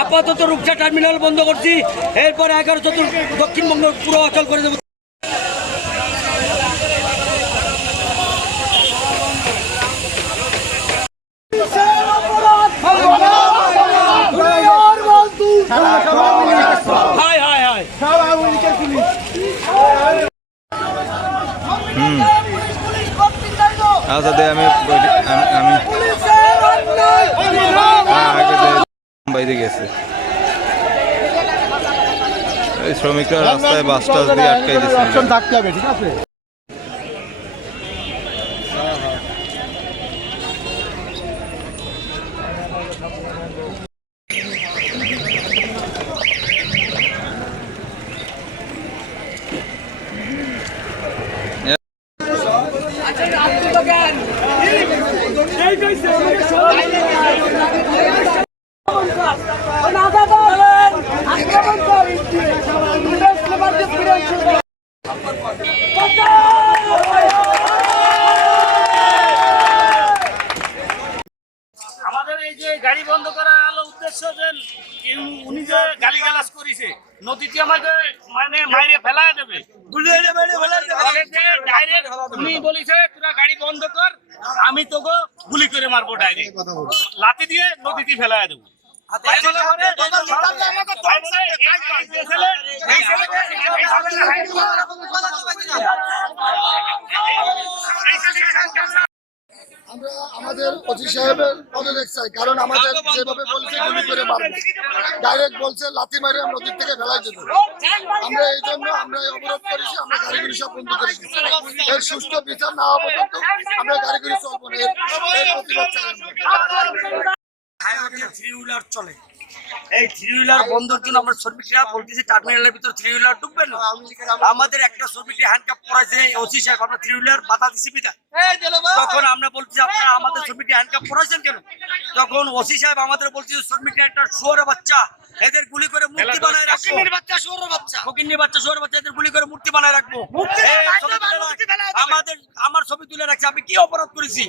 আপাতত রূপসা টার্মিনাল বন্ধ করছি। এরপর এগারো চতুর দক্ষিণবঙ্গ পুরো অচল করে দেবো। আচ্ছা আমি আমি- হ্যাঁ, বাইরে গেছে। এই শ্রমিকরা রাস্তায় বাস টাস দিয়ে আটকাই দিচ্ছে আছে? আমাদের এই যে গাড়ি বন্ধ করা হলো উদ্দেশ্য যে উনি যে গালি গালাজ করেছে নদীতে আমাকে মানে মাইরে ফেলা দেবে। ডাইরেক্ট উনি বলেছে তোরা গাড়ি বন্ধ কর আমি তোকে গুলি করে মারবো ডাইরেক্ট লাঠি দিয়ে নদীতে ফেলা দেবো। তাই আমাদের অজি সাহেবের পদত্যাগ চাই কারণ আমাদের যেভাবে বলছে গুলি করে মারবে। ডাইরেক্ট বলছে, লাথি মারে নদীর থেকে ফেলাই যেত আমরা এই জন্য আমরা অবরোধ করেছি, আমরা গাড়িগুলি সব বন্ধ করেছি এর সুস্থ বিচার না হওয়া পর্যন্ত আমরা গাড়িগুলি চলবো না। এর- প্রতিবাদ চাই হাইওয়ে থ্রি হুইলার চলে। এই থ্রি হুইলার বন্ধর জন্য আমরা শ্রমিকরা বলতেছি টার্মিনালের ভিতর থ্রি হুইলার ঢুকবে না আমাদের একটা শ্রমিককে হ্যান্ডকাপ পড়াইছে ওসি সাহেব আমরা থ্রি হুইলার বাধা দিছি তখন আমরা বলছি আপনারা আমাদের শ্রমিককে হ্যান্ডকাপ পড়াইছেন কেন? তখন ওসি সাহেব আমাদের বলছে শ্রমিকটা একটা শুয়ারের বাচ্চা এদের গুলি করে মূর্তি বানায় রাখব। বাচ্চা শুয়ারের বাচ্চা। ফকিন্নির বাচ্চা শুয়ারের বাচ্চা এদের গুলি করে মূর্তি বানায় রাখব। আমাদের আমার ছবি তুলে রাখছে আমি কি অপরাধ করেছি?